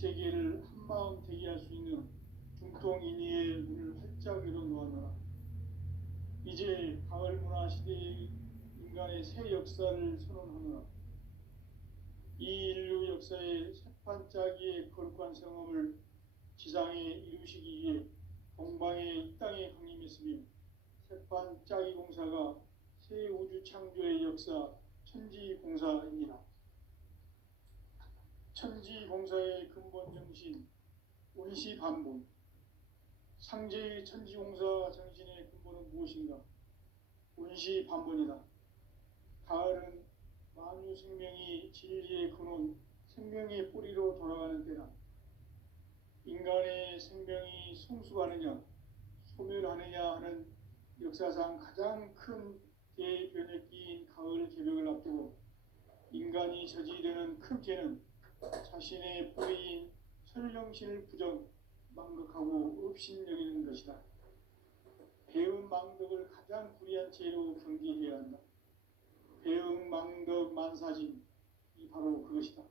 세계를 한마음 되게 할 수 있는 중통인의의 문을 활짝 열어놓았노라. 이제 가을 문화 시대의 인간의 새 역사를 선언하노라. 이 인류 역사의 새판짜기의 거룩한 성험을 지상에 이루시기 위해 동방의 이 땅에 강림했으며 새판짜기 공사가 새 우주 창조의 역사 천지공사입니다. 천지공사의 근본 정신 운시반본. 상제의 천지공사 정신의 근본은 무엇인가? 운시반본이다. 가을은 만유 생명이 진리의 근원, 생명의 뿌리로 돌아가는 때다. 인간의 생명이 성숙하느냐, 소멸하느냐 하는 역사상 가장 큰 대변혁기인 가을 개벽을 앞두고 인간이 저지르는 큰 죄는 자신의 뿌리인 설령신을 부정, 망극하고 업신여기는 것이다. 배은 망덕을 가장 불의한 죄로 경계해야 한다. 배은 망덕 만사진이 바로 그것이다.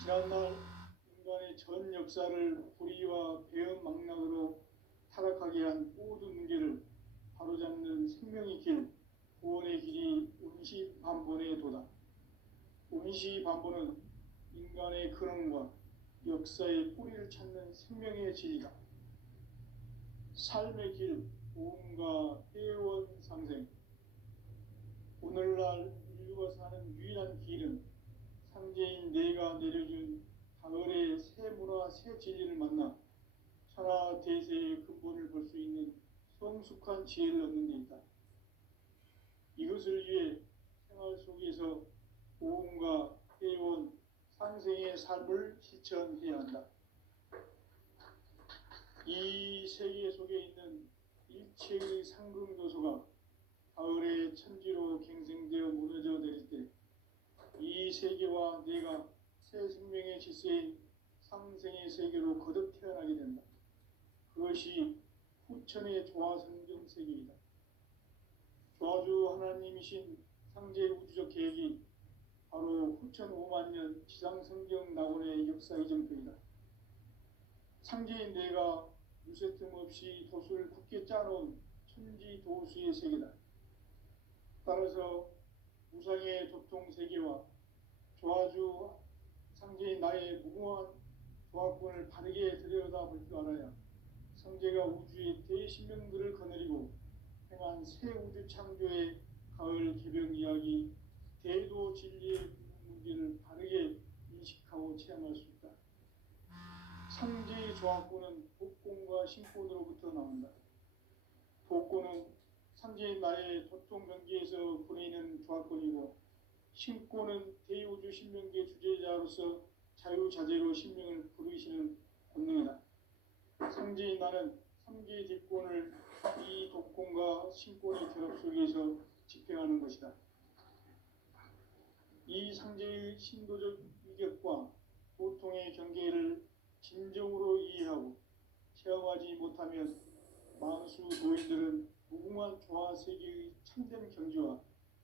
지난날 인간의 전 역사를 불의와 배은 망락으로 타락하게 한 모든 문제를 바로잡는 생명의 길, 구원의 길이 운시반본의 도다. 운시반본은 인간의 근원과 역사의 뿌리를 찾는 생명의 진리다. 삶의 길, 보험과 회원 상생. 오늘날 인류가 사는 유일한 길은 상제인 내가 내려준 가을의 새 문화, 새 진리를 만나 천하 대세의 근본을 볼 수 있는 성숙한 지혜를 얻는 데 있다. 이것을 위해 생활 속에서 보험과 회원, 상생의 삶을 실천해야 한다. 이 세계 속에 있는 일체의 상금도소가 가을의 천지로 갱생되어 무너져 내릴 때 이 세계와 내가 새 생명의 질서인 상생의 세계로 거듭 태어나게 된다. 그것이 후천의 조화성경 세계이다. 조화주 하나님이신 상제 우주적 계획이 바로 후천 5만년 지상성경 낙원의 역사 이정표이다. 상제인 내가 유세 틈 없이 도수를 굳게 짜놓은 천지도수의 세계다. 따라서 무상의 도통세계와 조화주 상제인 나의 무궁한 조화권을 바르게 들여다볼 줄 알아야 성제가 우주의 대신명들을 거느리고 행한 새 우주 창조의 가을 개벽 이야기, 대도 진리의 문제를 바르게 인식하고 체험할 수 있다. 상제의 조화권은 복권과 신권으로부터 나온다. 복권은 상제인 나의 도통 경계에서 보내는 조화권이고, 신권은 대우주 신명계 주제자로서 자유자재로 신명을 부르시는 권능이다. 상제인 나는 3개의 뒷권을 이 독권과 신권의 결합 속에서 집행하는 것이다. 이 상제의 신도적 위격과 보통의 경계를 진정으로 이해하고 체험하지 못하면 만수 도인들은 무궁한 조화 세계의 참된 경지와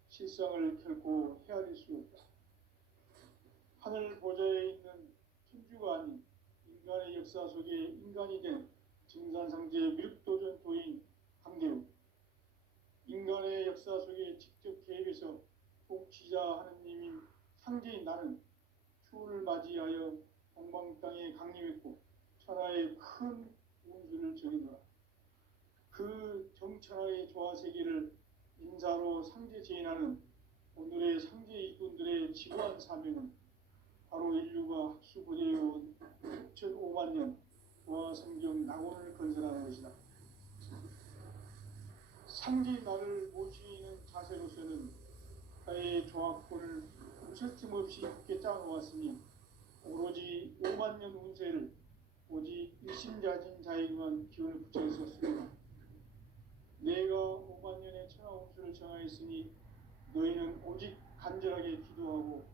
실상을 결코 헤아릴 수 없다. 하늘 보좌에 있는 천주가 아닌 인간의 역사 속에 인간이 된 증산상제 미륵도전 도인 강대우, 인간의 역사 속에 직접 개입해서 통치자 하느님인 상제인 나는 추운을 맞이하여 동방 땅에 강림했고 천하의 큰 운수를 정의노라. 그 정천하의 조화세계를 인사로 상제 제인하는 오늘의 상제 일꾼들의 지구한 사명은 바로 인류가 합수보내어온 6,5만 년 조화성경 낙원을 건설하는 것이다. 상제인 나를 모시는 자세로서는 나의 조화권을 무쇠틈 없이 굳게 짜놓았으니 오로지 5만 년 운세를 오직 일심자진 자에게만 기운을 붙여 있었습니다. 내가 5만 년의 천하 운수를 정하였으니 너희는 오직 간절하게 기도하고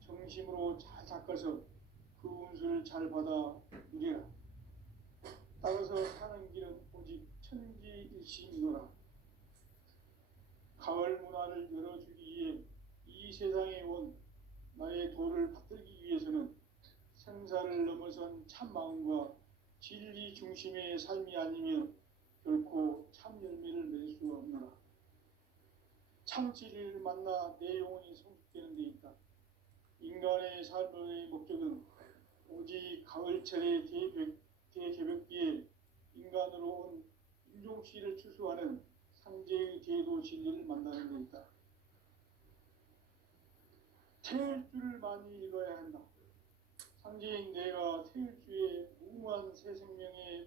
정심으로 잘 닦아서 그 운수를 잘 받아 누리라. 따라서 사는 길은 오직 천지일심이노라. 가을 문화를 열어주기 위해 이 세상에 온 나의 도를 받들기 위해서는 참 마음과 진리 중심의 삶이 아니면 결코 참 열매를 맺을 수가 없노라. 참 진리를 만나 내 영혼이 성숙되는 데 있다. 인간의 삶의 목적은 오직 가을철의 대개벽기에 인간으로 온 인종씨를 추수하는 상제의 제도 진리를 만나는 데 있다. 태일 주를 많이 읽어야 한다. 상제인 내가 태일주의 무모한 새 생명의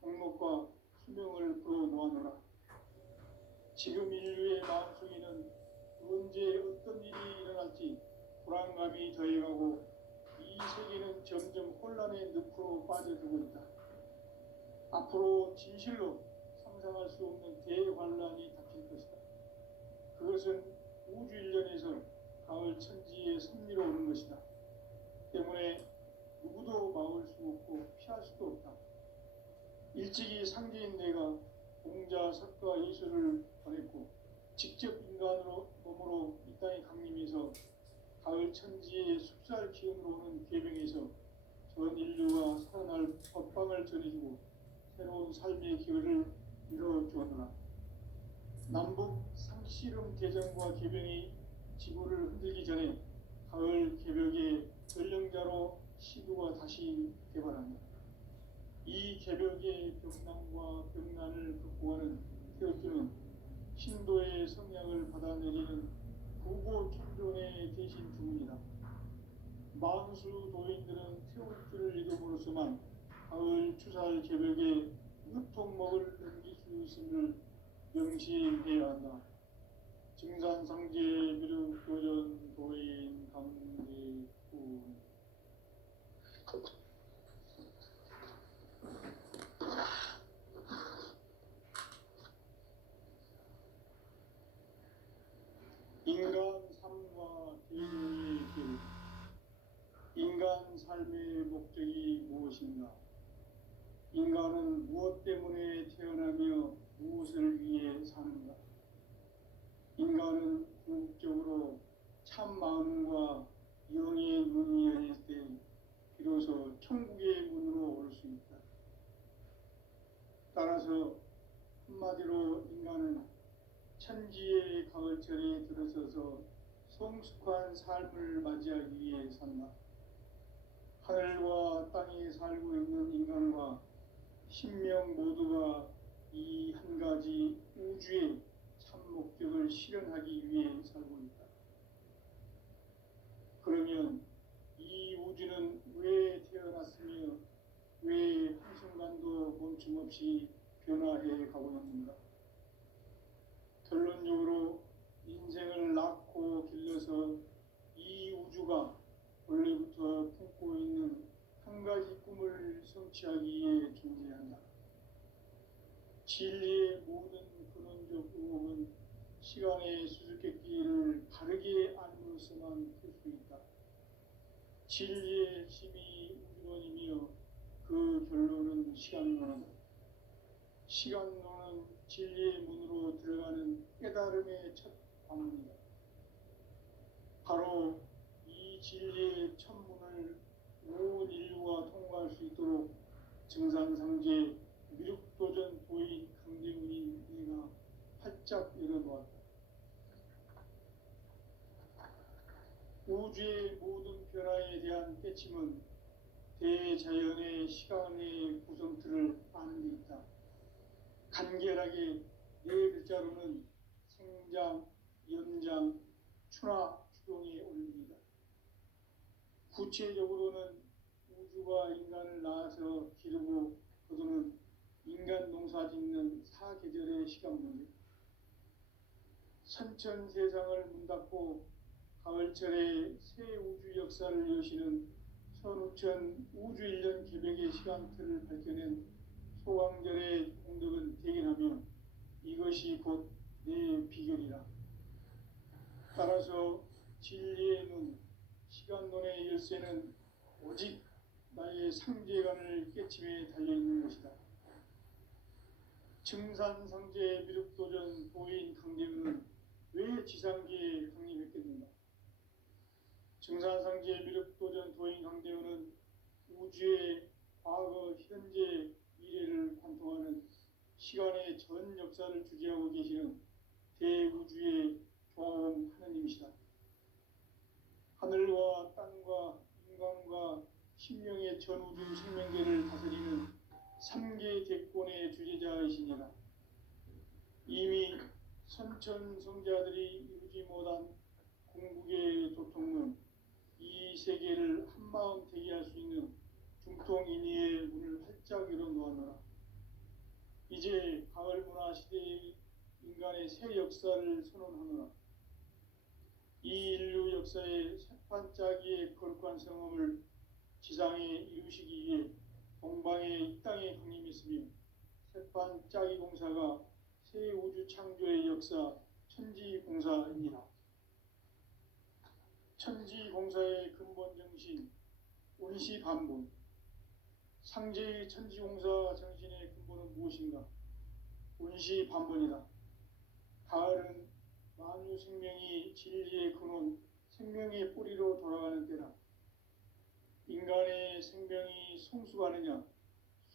목록과 수명을 풀어놓아노라. 지금 인류의 마음속에는 언제 어떤 일이 일어날지 불안감이 더해가고 이 세계는 점점 혼란의 늪으로 빠져들고 있다. 앞으로 진실로 상상할 수 없는 대환란이 닥칠 것이다. 그것은 우주 일련에서 가을 천지의 섭리로 오는 것이다. 때문에 누구도 막을 수 없고 피할 수도 없다. 일찍이 상제인 내가 공자, 석가, 예수를 보냈고 직접 인간으로 몸으로 이 땅에 강림해서 가을 천지의 숲살 기운으로 오는 계명에서 전 인류가 살아날 법방을 전해주고 새로운 삶의 기회를 이뤄주었노라. 남북 상씨름 대전과 계명이 지구를 흔들기 전에 가을 개벽의 전령자로 시부가 다시 개발한다. 이 개벽의 병난과 병난을 극복하는 태극기는 신도의 성량을 받아내리는 구보 천존의 대신 주문이다. 만수 도인들은 태울주를 이름으로서만 가을 추살 개벽에 유통목을 넘길 수 있음을 명시해야 한다. 증산상제 미륵 도전 도인 강제군 인간 삶과 대중의 길. 인간 삶의 목적이 무엇인가? 인간은 무엇 때문에 태어나며 무엇을 위해 사는가? 인간은 궁극적으로 참 마음과 영의 눈이 열릴 때 비로소 천국의 문으로 올 수 있다. 따라서 한마디로 인간은 천지의 가을철에 들어서서 성숙한 삶을 맞이하기 위해 산다. 하늘과 땅에 살고 있는 인간과 신명 모두가 이 한 가지 우주의 참 목적을 실현하기 위해 살고 있다. 그러면 이 우주는 왜 태어났으며 왜 한순간도 멈춤없이 변화해 가고 있는가? 결론적으로 인생을 낳고 길러서 이 우주가 원래부터 품고 있는 한 가지 꿈을 성취하기 위해 존재한다. 진리의 모든 근원적 의혹은 시간의 수수께끼를 바르게 알므로서만 풀 수 있다. 진리의 핵심이 우주론이며 그 결론은 시간론이다. 시간론은 진리의 문으로 들어가는 깨달음의 첫 방문이다. 바로 이 진리의 천문을 온 인류가 통과할 수 있도록 증산상제 미륵도전 도인 강대문이 내가 활짝 열어놓았다. 우주의 모든 변화에 대한 깨침은 대자연의 시간의 구성틀을 아는 데 있다. 간결하게 네 글자로는 생장, 연장, 추나 추동의 원리이다. 구체적으로는 우주가 인간을 낳아서 기르고 거두는 인간 농사 짓는 사계절의 시간 문제. 선천 세상을 문 닫고 가을철에 새 우주 역사를 여시는 선우천 우주 일년 개벽의 시간틀을 밝혀낸 소강절의 공덕은 대견하며 이것이 곧 내 비결이라. 따라서 진리의 눈, 시간론의 열쇠는 오직 나의 상제관을 깨침에 달려있는 것이다. 증산상제 미륵도전 도인 강대문은 왜 지상계에 강림했겠는가? 증산상제 미륵도전 도인 강대문은 우주의 과거, 현재, 미래를 관통하는 시간의 전 역사를 주재하고 계시는 대우주의 조화원 하느님이시다. 하늘과 땅과 인간과 신명의 전우주 생명계를 다스리는 3계 대권의 주재자이시니라. 이미 선천성자들이 이루지 못한 궁극의 도통은 이 세계를 한마음 되게 할 수 있는 중통인의의 문을 활짝 열어놓았노라. 이제 가을 문화 시대의 인간의 새 역사를 선언하노라. 이 인류 역사의 새판짜기의 거룩한 성험을 지상에 이루시기 위해 동방의 이 땅에 강림했으며 새판짜기 공사가 새 우주 창조의 역사 천지공사입니다. 천지공사의 근본 정신 운시반본. 상제의 천지공사 정신의 근본은 무엇인가? 운시반본이다. 가을은 만유 생명이 진리의 근원, 생명의 뿌리로 돌아가는 때다. 인간의 생명이 성숙하느냐,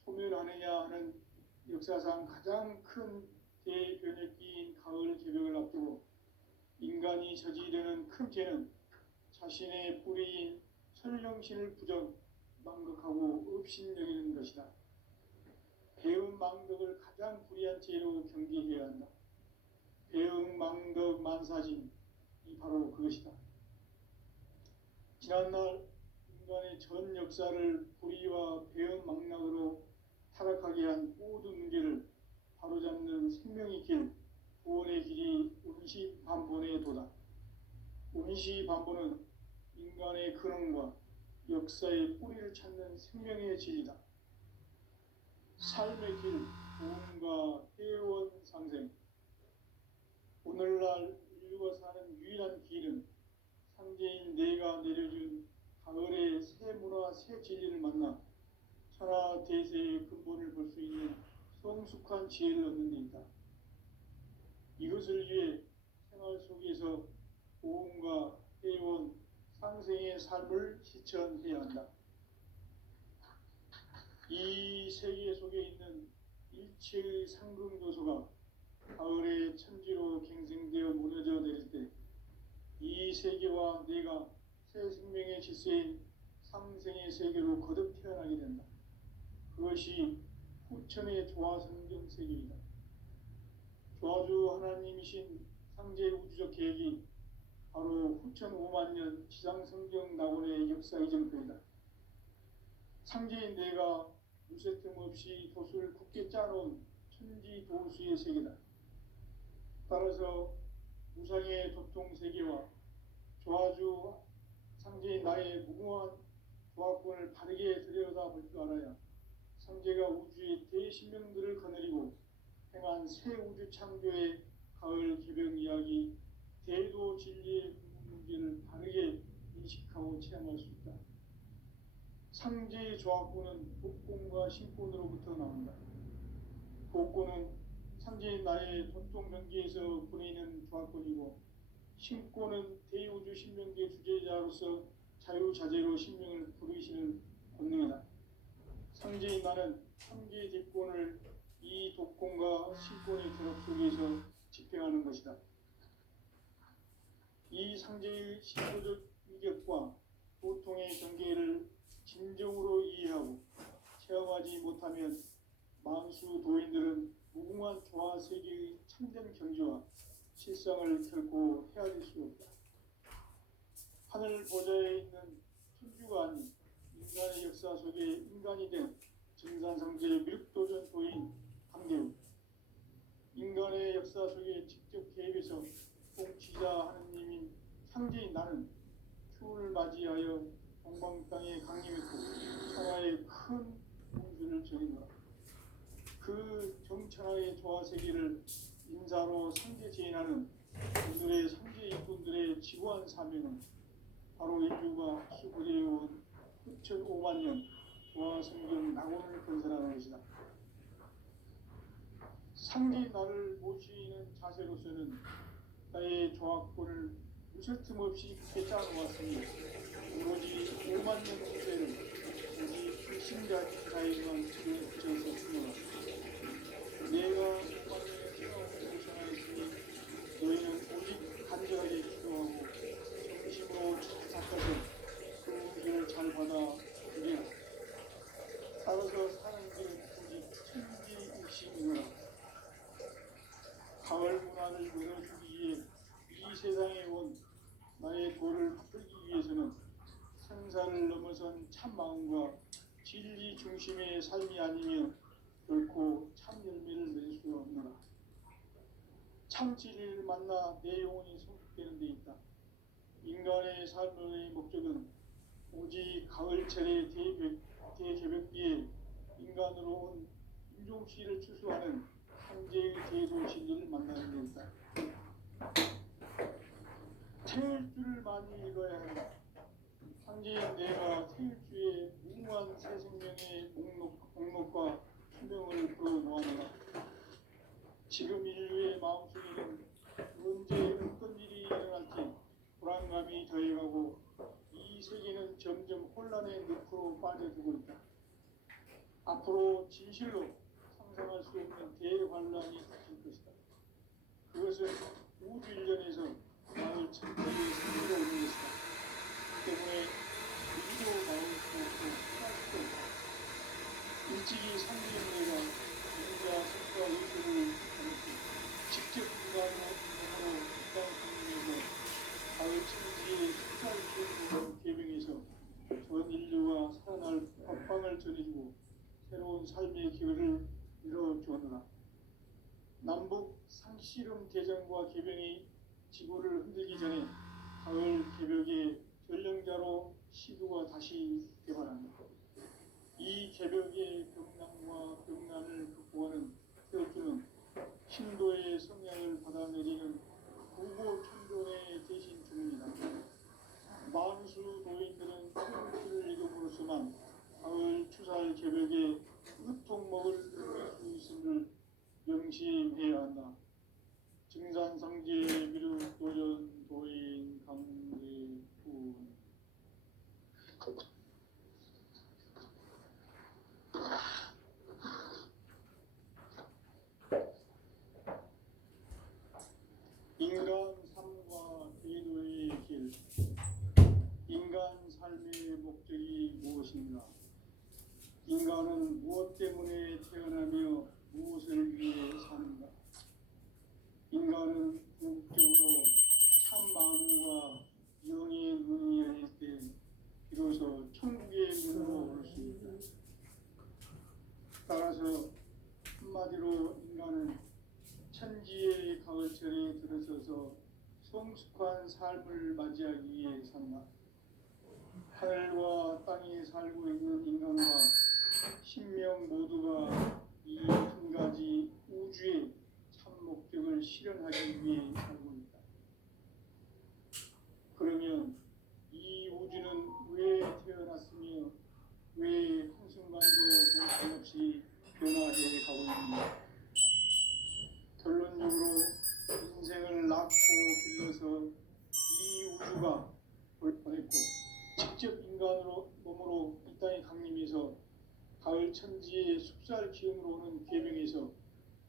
소멸하느냐 하는 역사상 가장 큰 대변혁기인 가을 개벽을 앞두고 인간이 저지르는 큰 죄는 자신의 뿌리인 설령신을 부정, 망극하고 업신여기는 것이다. 배은 망덕을 가장 불의한 죄로 경계해야 한다. 배은 망덕 만사진이 바로 그것이다. 지난날 인간의 전 역사를 불의와 배은 망락으로 타락하게 한 모든 문제를 바로잡는 생명의 길, 구원의 길이 운시반본의 도다. 운시반본은 인간의 근원과 역사의 뿌리를 찾는 생명의 진리다. 삶의 길, 구원과 회원 상생. 오늘날 인류가 사는 유일한 길은 상제인 내가 내려준 가을의 새 문화, 새 진리를 만나 천하 대세의 근본을 볼 수 있는 성숙한 지혜를 얻는 데 있다. 이것을 위해 생활 속에서 보험과 회원, 상생의 삶을 실천해야 한다. 이 세계 속에 있는 일체의 상금 요소가 가을의 천지로 갱생되어 무너져 내릴 때 이 세계와 내가 새 생명의 질서인 상생의 세계로 거듭 태어나게 된다. 그것이 후천의 조화성경 세계이다. 조화주 하나님이신 상제 우주적 계획이 바로 후천 5만 년 지상성경 낙원의 역사 이정표이다. 상제인 내가 무쇠 틈 없이 돛을 굳게 짜놓은 천지도수의 세계다. 따라서 무상의 도통 세계와 조화주 상제인 나의 무궁한 조화권을 바르게 들여다볼 줄 알아야 상제가 우주의 대신명들을 거느리고 행한 새 우주 창조의 가을 개벽 이야기, 대도 진리의 문제를 바르게 인식하고 체험할 수 있다. 상제의 조화권은 복권과 신권으로부터 나온다. 복권은 상제인 나의 도통 경계에서 보내는 조화권이고, 신권은 대우주 신명계 주제자로서 자유자재로 신명을 부르시는 권능이다. 상제인 나는 상제의 대권을 이 독권과 신권의 결합 속에서 집행하는 것이다. 이 상제의 신고적 위격과 보통의 경계를 진정으로 이해하고 체험하지 못하면 만수 도인들은 무궁한 조화 세계의 참된 경지와 실상을 결코 헤아릴 수 없다. 하늘 보좌에 있는 천주가 아닌 인간의 역사 속에 인간이 된 증산상제의 밀도전 도인 강대우, 인간의 역사 속에 직접 개입해서 통치자 하느님인 상제인 나는 추운을 맞이하여 동방 땅에 강림했고 천하의 큰 공주를 저리노라. 그 정천하의 조화 세계를 인사로 상제 제인하는 오늘의 상제 일꾼들의 지구한 사명은 바로 인류가 수고되어온 6,5만 년 조화 성경 낙원을 건설하는 것이다. 상제 나를 모시는 자세로서는 나의 조화권을 무쇠 틈 없이 굳게 짜놓았으니 오로지 5만 년 후세를 오직 가지가지가에만 붙여서 주노라. 내가 소망에 세워놓고 전하였으니 너희는 오직 간절하게 기도하고 정심으로 닦아서 그 은혜를 잘 받아 주리라. 따라서 사는 길은 오직 천지이심이노라. 가을 문화를 무너주기 위해 이 세상에 온 나의 도를 풀기 위해서는 생사를 넘어선 참 마음과 진리 중심의 삶이 아니면 결코 참 열매를 낼 수 없노라. 참 진리를 만나 내 영혼이 성숙되는 데 있다. 인간의 삶의 목적은 오직 가을철의 대개벽비에 인간으로 온 인종씨를 추수하는 황제의 대도 진리를 만나는 데 있다. 태일 줄을 많이 읽어야 한다. 황제인 내가 태일주의 무궁한 새 생명의 목록과 수명을 풀어놓아노라. 지금 인류의 마음속에는 언제 어떤 일이 일어날지 불안감이 더해가고 이 세계는 점점 혼란의 늪으로 빠져들고 있다. 앞으로 진실로 상상할 수 없는 대환란이 닥칠 것이다. 그것은 우주 일련에서 마을 천지의 승리로 오는 것이다. 때문에 누구도 나올 수 없고 피할 수도 없다. 일찍이 상주인내가 인자 성과 의술을 직접 인간으로 인간 국민에서 가을 천지의 식사를 키우는 계명에서 전 인류가 살아날 법방을 전해주고 새로운 삶의 기회를 이뤄주었노라. 남북 상씨름 대전과 개병이 지구를 흔들기 전에 가을 개벽의 전령자로 시두가 다시 개발합니다. 이 개벽의 병난과 병난을 극복하는 태어주는 신도의 성향을 받아내리는 구고 천존의 대신 주문이다. 만수 도인들은 태어주를 이름으로서만 가을 추살 개벽의 으통목을 누릴 수 있음을 명심해야 한다. 증산상제 미륵 도전 도인 강대군. 인간 삶과 기도의 길. 인간 삶의 목적이 무엇인가? 인간은 무엇 때문에 태어나며 무엇을 위해 사는가? 인간은 궁극적으로 참 마음과 영의 눈이 열릴 때 비로소 천국의 문으로 올 수 있다. 따라서 한마디로 인간은 천지의 가을철에 들어서서 성숙한 삶을 맞이하기 위해 산다. 하늘과 땅에 살고 있는 인간과 신명 모두가 이 한 가지 우주의 참 목적을 실현하기 위해 살고 있다. 그러면 이 우주는 왜 태어났으며 왜 한순간도 멈춤 없이 변화해 가고 있는가? 결론적으로 인생을 낳고 길러서 이 우주가 보냈고 직접 인간으로 몸으로 이 땅에 강림해서 가을 천지의 숲살 기운으로 오는 계명에서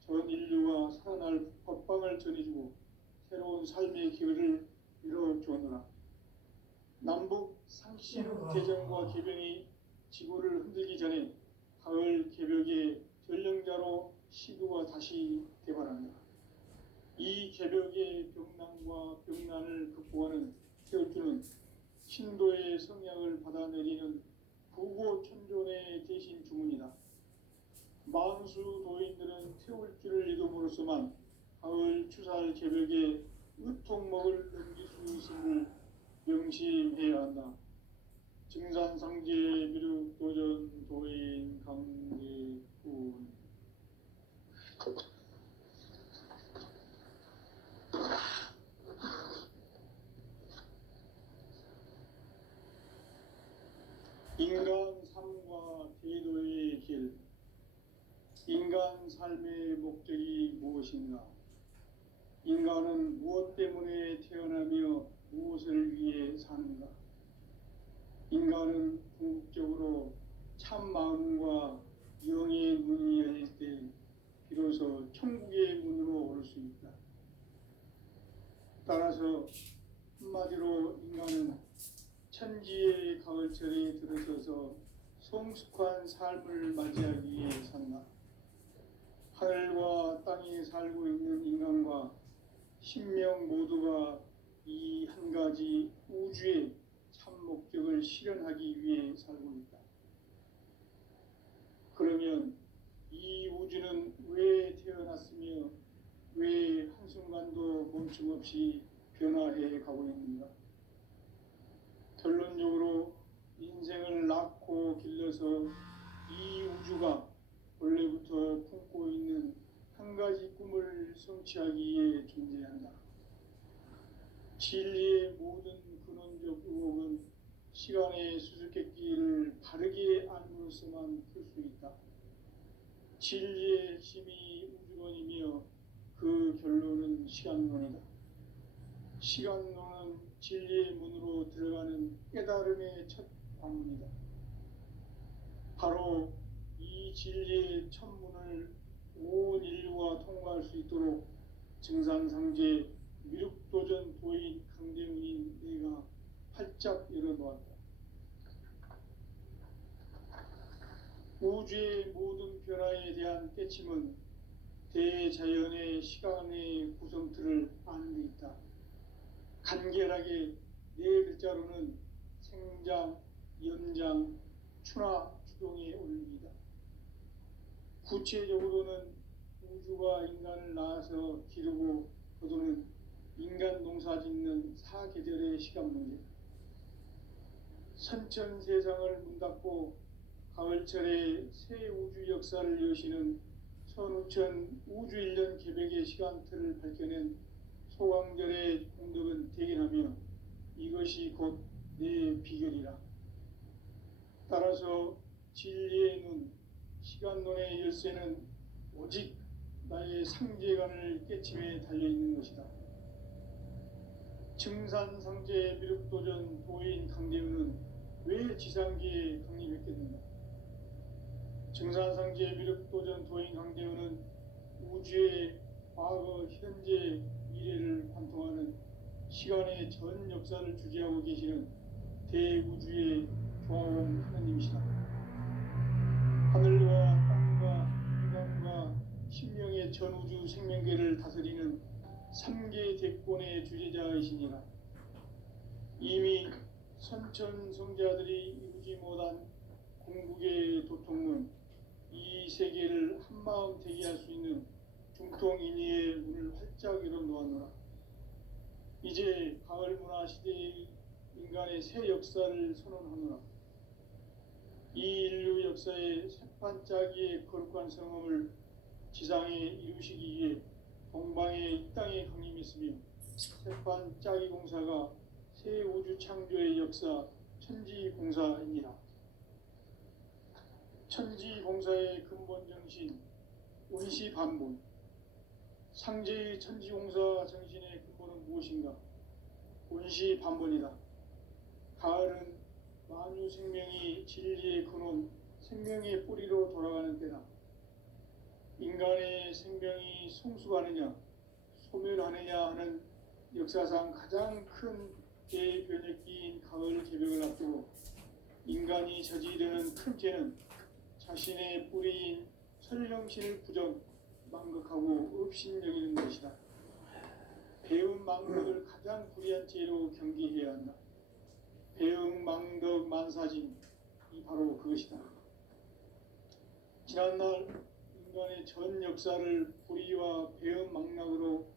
전 인류가 살아날 법방을 전해주고 새로운 삶의 기회를 이뤄주었노라. 남북 상씨름 대전과 개병이 지구를 흔들기 전에 가을 개벽의 전령자로 시두가 다시 개발합니다. 이 개벽의 병난과 병난을 극복하는 태어주는 신도의 성향을 받아내리는 구고천존의 대신 주문이다. 만수 도인들은 태울 줄을 이름으로서만 가을 추살 개벽의 으통목을 넘길 수 있음을 명심해야 한다. 증산상제 미륵 도전 도인 강대군. 인간 삶과 기도의 길. 인간 삶의 목적이 무엇인가? 인간은 무엇 때문에 태어나며 무엇을 위해 사는가? 인간은 궁극적으로 참 마음과 영의 문이 열릴 때 비로소 천국의 문으로 오를 수 있다. 따라서 한마디로 인간은 천지의 가을철에 들어서서 성숙한 삶을 맞이하기 위해 산다. 하늘과 땅에 살고 있는 인간과 신명 모두가 이 한 가지 우주의 참 목적을 실현하기 위해 살고 있다. 그러면 이 우주는 왜 태어났으며 왜 한순간도 멈춤없이 변화해 가고 있는가? 결론적으로 인생을 낳고 길러서 이 우주가 원래부터 품고 있는 한 가지 꿈을 성취하기 위해 존재한다. 진리의 모든 근원적 의혹은 시간의 수수께끼를 바르게 알므로써만 풀 수 있다. 진리의 핵심이 우주론이며 그 결론은 시간론이다. 시간론은 진리의 문으로 들어가는 깨달음의 첫 관문이다. 바로 이 진리의 첫 문을 온 인류가 통과할 수 있도록 증산상제 미륵도전 도인 강대문인 내가 활짝 열어놓았다. 우주의 모든 변화에 대한 깨침은 대자연의 시간의 구성틀을 아는 데 있다. 간결하게 네 글자로는 생장, 연장, 추나 추동의 원리이다. 구체적으로는 우주가 인간을 낳아서 기르고 거두는 인간 농사 짓는 사계절의 시간 문제, 선천 세상을 문닫고 가을철에 새 우주 역사를 여시는 선우천 우주 1년 개백의 시간틀을 밝혀낸 소강절의 공덕은 대견하며 이것이 곧 내 비결이라. 따라서 진리의 눈, 시간론의 열쇠는 오직 나의 상제관을 깨침에 달려있는 것이다. 증산상제 미륵도전 도인 강대우는 왜 지상기에 강림했겠는가? 증산상제 미륵도전 도인 강대우는 우주의 과거, 현재, 미래를 관통하는 시간의 전 역사를 주재하고 계시는 대우주의 조화원 하나님이시다. 하늘과 땅과 인간과 신명의 전우주 생명계를 다스리는 3계 대권의 주재자이시니라. 이미 선천성자들이 이루지 못한 궁극의 도통문, 이 세계를 한마음 대기할 수 있는 중통인의의 문을 활짝 열어놓았노라. 이제 가을 문화 시대의 인간의 새 역사를 선언하노라. 이 인류 역사의 새반짝이의 거룩한 성험을 지상에 이루시기 위해 동방의 이 땅에 강림했으며 새반짝이 공사가 새 우주 창조의 역사 천지공사이니라. 천지공사의 근본 정신 운시반본, 상제의 천지공사 정신의 근본은 무엇인가? 운시반본이다. 가을은 만유 생명이 진리의 근원, 생명의 뿌리로 돌아가는 때다. 인간의 생명이 성숙하느냐, 소멸하느냐 하는 역사상 가장 큰 대변혁기인 가을 개벽을 앞두고 인간이 저지르는 큰 죄는 자신의 뿌리인 설령신을 부정, 망극하고 업신여기는 것이다. 배움 망덕을 가장 불의한 죄로 경계해야 한다. 배움 망덕 만사진, 이 바로 그것이다. 지난날 인간의 전 역사를 불의와 배움 망락으로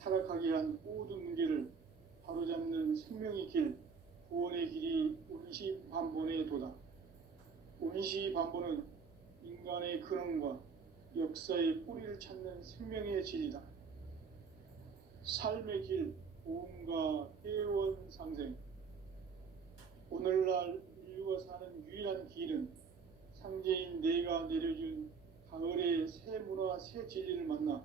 타락하게 한 모든 문제를 바로잡는 생명의 길, 구원의 길이 운시반본의 도다. 운시반본은 인간의 근원과 역사의 뿌리를 찾는 생명의 진리다. 삶의 길, 보험과 회원 상생. 오늘날 인류가 사는 유일한 길은 상제인 내가 내려준 가을의 새 문화, 새 진리를 만나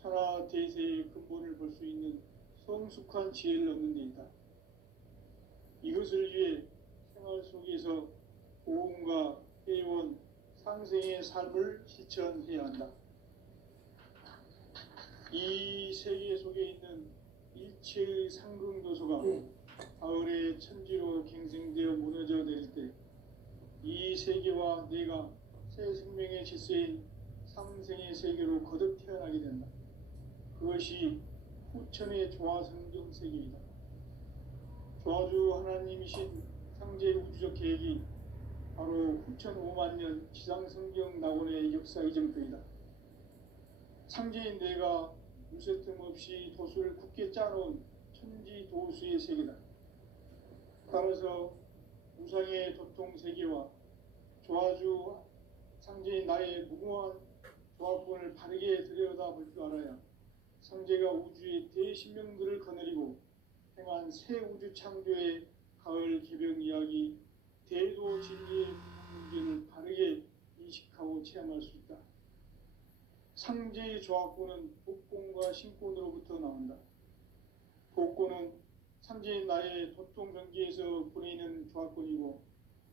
천하 대세의 근본을 볼 수 있는 성숙한 지혜를 얻는 데 있다. 이것을 위해 생활 속에서 보험과 상생의 삶을 실천해야 한다. 이 세계 속에 있는 일체의 상승도소가 가을의 천지로 갱생되어 무너져 내릴 때 이 세계와 내가 새 생명의 질서인 상생의 세계로 거듭 태어나게 된다. 그것이 후천의 조화성경 세계이다. 조화주 하나님이신 상제 우주적 계획이 바로 후천 5만 년 지상성경 낙원의 역사 이정표이다. 상제인 내가 무쇠틈 없이 도수를 굳게 짜놓은 천지 도수의 세계다. 따라서 우상의 도통 세계와 조화주 상제인 나의 무궁한 조합권을 바르게 들여다볼 줄 알아야 상제가 우주의 대신명들을 거느리고 행한 새 우주 창조의 가을 개병 이야기 대도 진리의 문제를 바르게 인식하고 체험할 수 있다. 상제의 조합권은 복권과 신권으로부터 나온다. 복권은 상제인 나의 도통 경계에서 보내는 조합권이고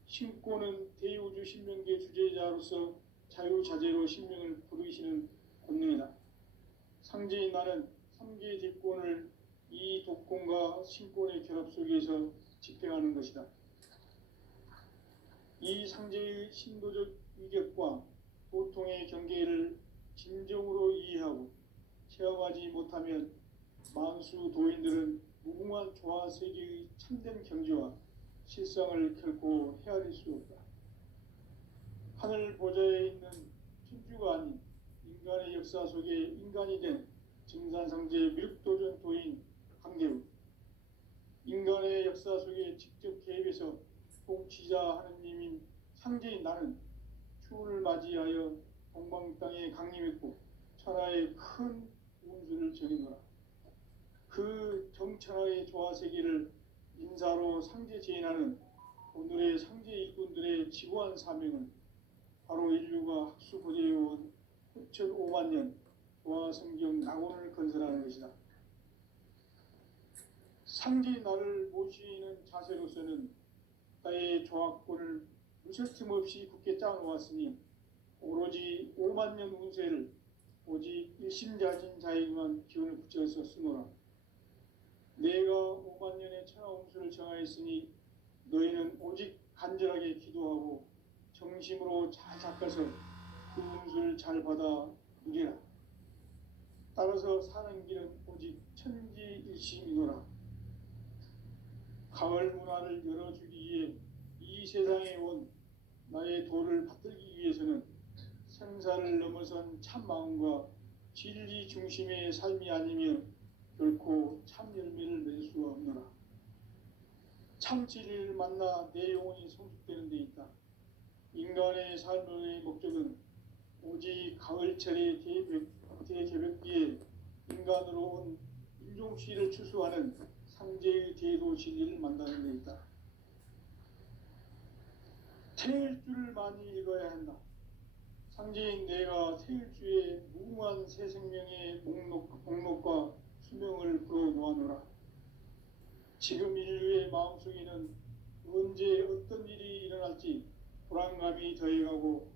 신권은 대우주 신명계 주제자로서 자유자재로 신명을 부르시는 권능이다. 상제인 나는 3개의 뒷권을 이 독권과 신권의 결합 속에서 집행하는 것이다. 이 상제의 신도적 위격과 도통의 경계를 진정으로 이해하고 체험하지 못하면 만수 도인들은 무궁한 조화 세계의 참된 경지와 실상을 결코 헤아릴 수 없다. 하늘 보좌에 있는 천주가 아닌 인간의 역사 속에 인간이 된 증산상제 미륵도전 도인 강대우, 인간의 역사 속에 직접 개입해서 통치자 하느님인 상제인 나는 추운을 맞이하여 동방 땅에 강림했고 천하의 큰 운수를 정해노라. 그 정천하의 조화세계를 인사로 상제 제인하는 오늘의 상제 일꾼들의 지고한 사명은 바로 인류가 학수고대해온 후천 5만 년 조화성경 낙원을 건설하는 것이다. 상제 나를 모시는 자세로서는 나의 조합권을 무쇠틈 없이 굳게 짜놓았으니 오로지 5만 년 운세를 오직 일심자진 자에게만 기운을 붙여서 쓰노라. 내가 5만 년의 천하운수를 정하였으니 너희는 오직 간절하게 기도하고 정심으로 잘 닦아서 그 운수를 잘 받아 누리라. 따라서 사는 길은 오직 천지일심이노라. 가을 문화를 열어주기 위해 이 세상에 온 나의 도를 받들기 위해서는 생사를 넘어선 참 마음과 진리 중심의 삶이 아니면 결코 참 열매를 맺을 수가 없노라. 참 진리를 만나 내 영혼이 성숙되는 데 있다. 인간의 삶의 목적은 오직 가을철의 대개벽기에 인간으로 온 인종시를 추수하는 상제의 대도 진리를 만나는 데 있다. 태일주를 많이 읽어야 한다. 상제인 내가 태일주의 무궁한 새 생명의 목록과 수명을 풀어 놓아노라. 지금 인류의 마음속에는 언제 어떤 일이 일어날지 불안감이 더해가고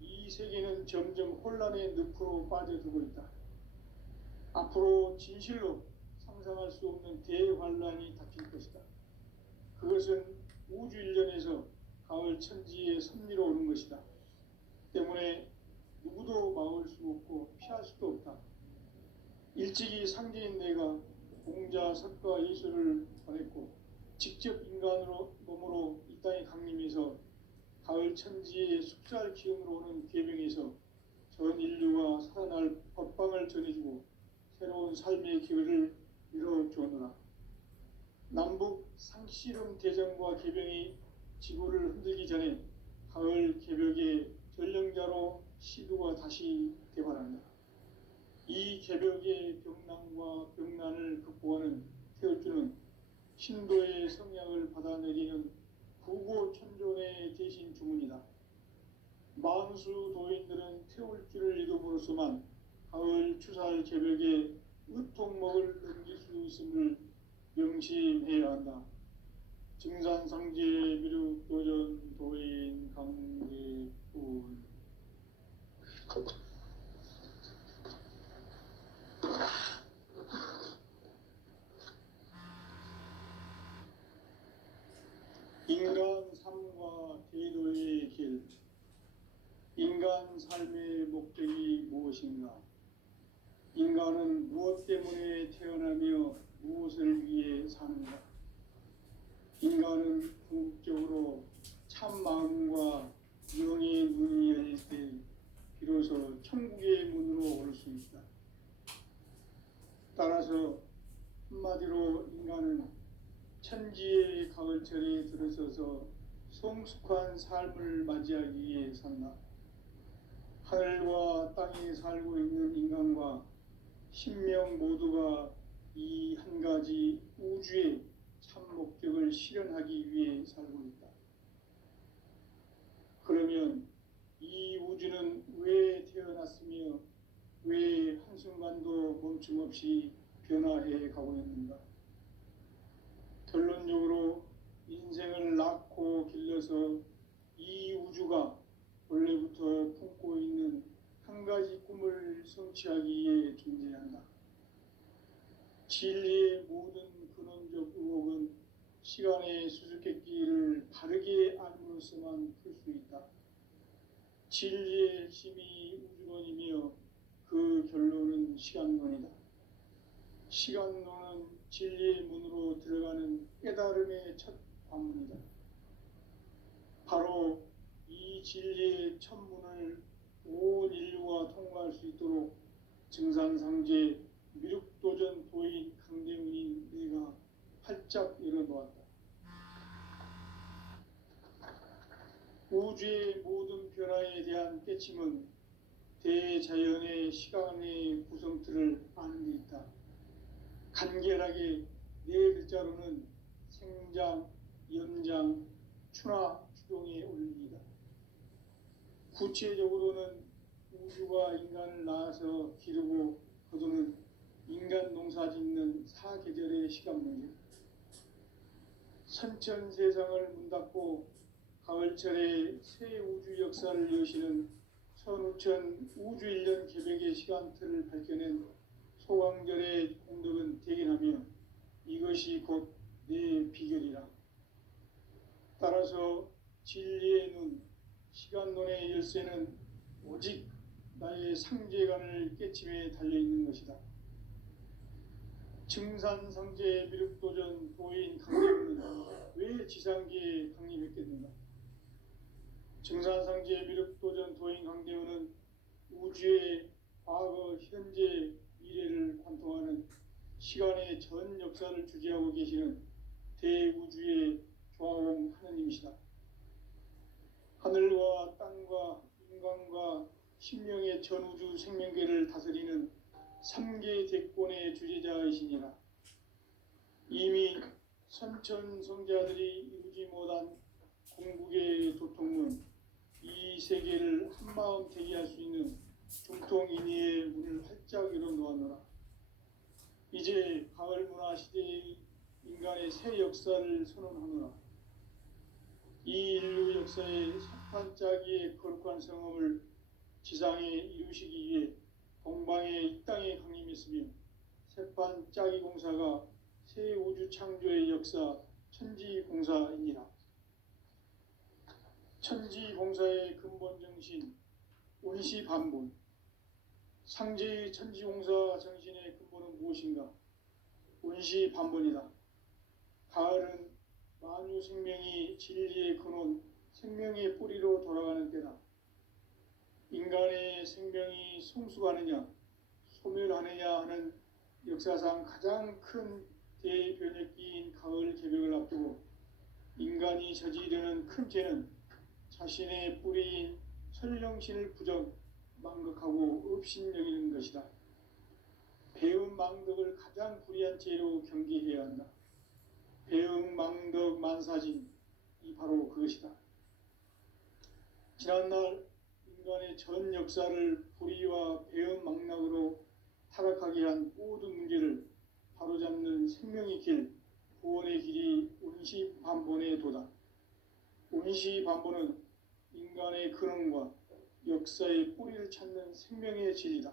이 세계는 점점 혼란의 늪으로 빠져들고 있다. 앞으로 진실로 상상할 수 없는 대환란이 닥칠 것이다. 그것은 우주 일련에서 가을 천지의 섭리로 오는 것이다. 때문에 누구도 막을 수 없고 피할 수도 없다. 일찍이 상제인 내가 공자, 석가, 예수를 보냈고 직접 인간으로 몸으로 이 땅에 강림해서 가을 천지의 숙살 기운으로 오는 계병에서 전 인류가 살아날 법방을 전해주고 새로운 삶의 기회를 이뤄주었노라. 남북 상씨름 대전과 계병이 지구를 흔들기 전에 가을 개벽의 전령자로 시두가 다시 개발한다. 이 개벽의 병난과 병난을 극복하는 태울주는 신도의 성향을 받아내리는 구고천존의 대신 주문이다. 만수 도인들은 태울주를 이름으로서만 가을 추살 개벽의 의통목을 넘길 수 있음을 명심해야 한다. 증산상제 미륵도전 도인 강대훈 대도의 길. 인간 삶의 목적이 무엇인가? 인간은 무엇 때문에 태어나며 무엇을 위해 사는가? 인간은 궁극적으로 참 마음과 영의 눈이 열릴 때 비로소 천국의 문으로 올 수 있다. 따라서 한마디로 인간은 천지의 가을철에 들어서서 성숙한 삶을 맞이하기 위해 산다. 하늘과 땅에 살고 있는 인간과 신명 모두가 이 한 가지 우주의 참 목적을 실현하기 위해 살고 있다. 그러면 이 우주는 왜 태어났으며 왜 한순간도 멈춤없이 변화해 가고 있는가? 결론적으로 인생을 낳고 길러서 이 우주가 원래부터 품고 있는 한 가지 꿈을 성취하기 위해 존재한다. 진리의 모든 근원적 의혹은 시간의 수수께끼를 바르게 알므로써만 풀 수 있다. 진리의 핵심이 우주론이며 그 결론은 시간론이다. 시간론은 진리의 문으로 들어가는 깨달음의 첫 관문이다. 바로 이 진리의 첫 문을 온 인류가 통과할 수 있도록 증산상제 미륵도전 도인 강대문인 내가 활짝 열어놓았다. 우주의 모든 변화에 대한 깨침은 대자연의 시간의 구성틀을 아는 데 있다. 간결하게 네 글자로는 생장, 연장, 추나 추동의 원리이다. 구체적으로는 우주가 인간을 낳아서 기르고 거두는 인간 농사 짓는 사계절의 시간 문제. 선천세상을 문 닫고 가을철에 새 우주 역사를 여시는 선우천 우주일년 개백의 시간틀을 밝혀낸 소강절의 공덕은 대견하며 이것이 곧 내 비결이라. 따라서 진리의 눈, 시간론의 열쇠는 오직 나의 상제관을 깨침에 달려있는 것이다. 증산상제 미륵도전 도인 강림은 왜 지상계에 강림했겠는가? 증산상제 미륵도전 도인 강대원은 우주의 과거, 현재, 미래를 관통하는 시간의 전 역사를 주재하고 계시는 대우주의 조화음 하느님이시다. 하늘과 땅과 인간과 신명의 전우주 생명계를 다스리는 3개 대권의 주재자이시니라. 이미 선천성자들이 이루지 못한 궁극의 도통문, 이 세계를 한마음 대기할 수 있는 중통인의의 문을 활짝 열어놓았노라. 이제 가을 문화 시대의 인간의 새 역사를 선언하노라. 이 인류 역사의 석판짜기의 거룩한 성험을 지상에 이루시기 위해 동방의 이 땅에 강림했으며 새판짜기 공사가 새 우주 창조의 역사 천지공사이니라. 천지공사의 근본 정신 운시반본. 상제의 천지공사 정신의 근본은 무엇인가? 운시반본이다. 가을은 만유 생명이 진리의 근원, 생명의 뿌리로 돌아가는 때다. 인간의 생명이 성숙하느냐, 소멸하느냐 하는 역사상 가장 큰 대변혁기인 가을 개벽을 앞두고 인간이 저지르는 큰 죄는 자신의 뿌리인 설령신을 부정, 망극하고 업신여기는 것이다. 배음 망덕을 가장 불의한 죄로 경계해야 한다. 배음 망덕 만사진, 이 바로 그것이다. 지난날 인간의 전 역사를 불의와 배음 망락으로 타락하게 한 모든 문제를 바로잡는 생명의 길, 구원의 길이 운시반본의 도다. 운시반본은 인간의 근원과 역사의 뿌리를 찾는 생명의 진리다.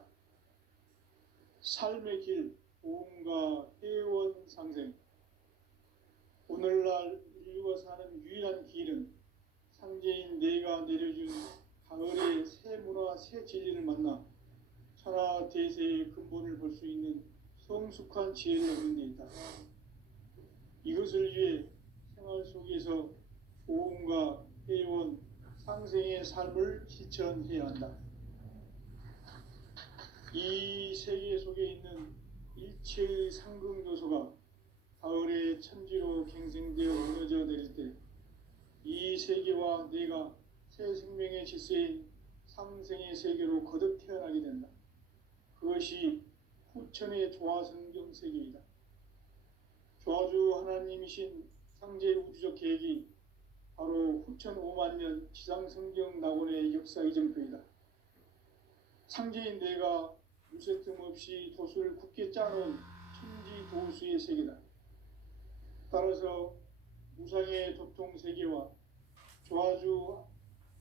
삶의 길, 보험과 해원상생. 오늘날 인류가 사는 유일한 길은 상제 내가 내려준 가을의 새 문화 새 진리를 만나 천하 대세의 근본을 볼 수 있는 성숙한 지혜를 얻는 데 있다. 이것을 위해 생활 속에서 보험과 회원, 상생의 삶을 실천해야 한다. 이 세계 속에 있는 일체의 상극 요소가 가을의 천지로 갱생되어 무너져 내릴 때 이 세계와 내가 새 생명의 질서인 상생의 세계로 거듭 태어나게 된다. 그것이 후천의 조화성경 세계이다. 조화주 하나님이신 상제 우주적 계획이 바로 후천 5만 년 지상성경 낙원의 역사 이정표이다. 상제인 내가 무쇠 틈 없이 도수를 굳게 짜놓은 천지 도수의 세계다. 따라서 무상의 도통 세계와 조화주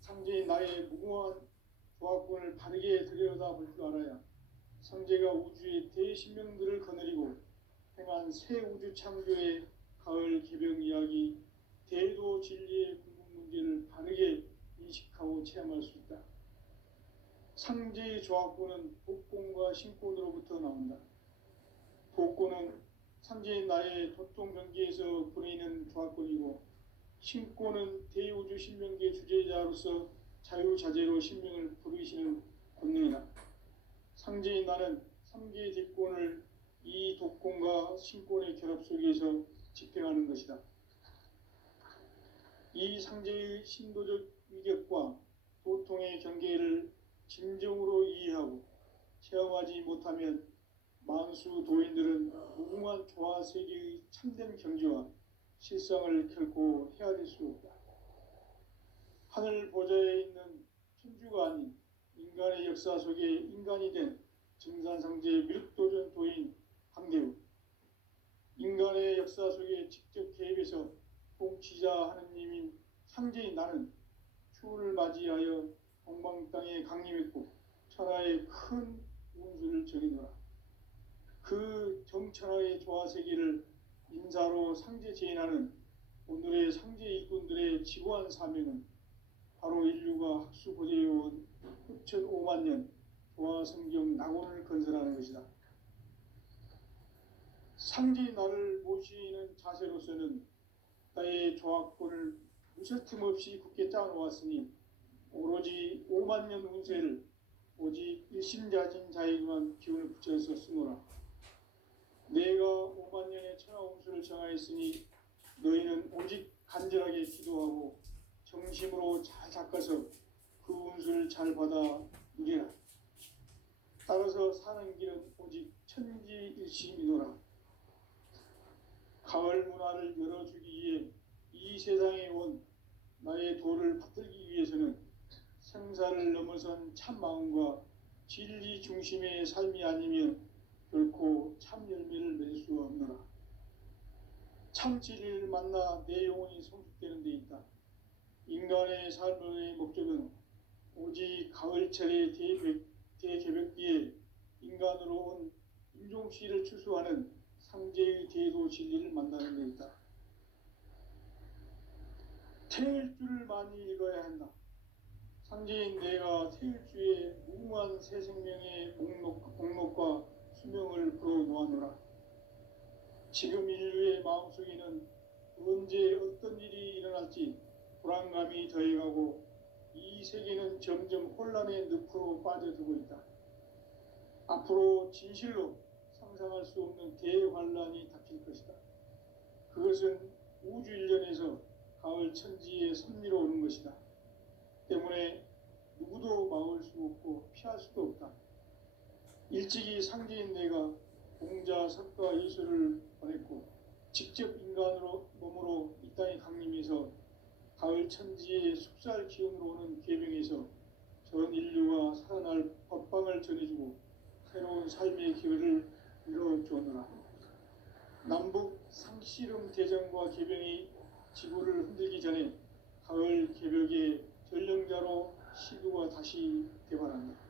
상제인 나의 무궁한 조화권을 바르게 들여다볼 줄 알아야 상제가 우주의 대신명들을 거느리고 행한 새 우주 창조의 가을 개병 이야기, 대도 진리의 궁극 문제를 바르게 인식하고 체험할 수 있다. 상제의 조화권은 복권과 신권으로부터 나온다. 복권은 상제인 나의 도통 경계에서 보내는 조화권이고, 신권은 대우주 신명계 주제자로서 자유자재로 신명을 부르시는 권능이다. 상제인 나는 3개의 뒷권을 이 독권과 신권의 결합 속에서 집행하는 것이다. 이 상제의 신도적 위격과 도통의 경계를 진정으로 이해하고 체험하지 못하면 만수 도인들은 무궁한 조화 세계의 참된 경지와 실상을 결코 헤아릴 수 없다. 하늘 보좌에 있는 천주가 아닌 인간의 역사 속에 인간이 된 증산상제 밀도전 도인 강대우, 인간의 역사 속에 직접 개입해서 통치자 하느님인 상제인 나는 추운을 맞이하여 동방 땅에 강림했고 천하의 큰 운수를 정해놓으라. 그 정천하의 조화세계를 인사로 상제 제인하는 오늘의 상제 일꾼들의 지고한 사명은 바로 인류가 학수고대해온 후천 5만 년 조화성경 낙원을 건설하는 것이다. 상제인 나를 모시는 자세로서는 나의 조화권을 무쇠틈 없이 굳게 짜놓았으니 오로지 5만 년 운세를 오직 일심자진 자에게만 기운을 붙여서 쓰노라. 내가 5만 년의 천하 운수를 정하였으니 너희는 오직 간절하게 기도하고 정심으로 잘 닦아서 그 운수를 잘 받아 누리라. 따라서 사는 길은 오직 천지일심이노라. 가을 문화를 열어주기 위해 이 세상에 온 나의 도를 받들기 위해서는 생사를 넘어선 참 마음과 진리 중심의 삶이 아니면 결코 참 열매를 맺을 수 없노라. 참 진리를 만나 내 영혼이 성숙되는 데 있다. 인간의 삶의 목적은 오직 가을철의 대개벽기에 인간으로 온 인종씨를 추수하는 상제의 대도 진리를 만나는 데 있다. 태일주를 많이 읽어야 한다. 상제인 내가 태일주의 무궁한 새 생명의 목록과 수명을 풀어놓아노라. 지금 인류의 마음속에는 언제 어떤 일이 일어날지 불안감이 더해가고 이 세계는 점점 혼란의 늪으로 빠져들고 있다. 앞으로 진실로 상상할 수 없는 대환란이 닥칠 것이다. 그것은 우주 일련에서 가을 천지의 섭리로 오는 것이다. 때문에 누구도 막을 수 없고 피할 수도 없다. 일찍이 상제인 내가 공자, 석가, 예수를 보냈고 직접 인간으로 몸으로 이 땅에 강림해서 가을 천지의 숙살 기운으로 오는 계명에서 전 인류가 살아날 법방을 전해주고 새로운 삶의 기회를 이뤄주었노라. 남북 상씨름 대전과 계병이 지구를 흔들기 전에 가을 개벽의 전령자로 시구가 다시 개발한다.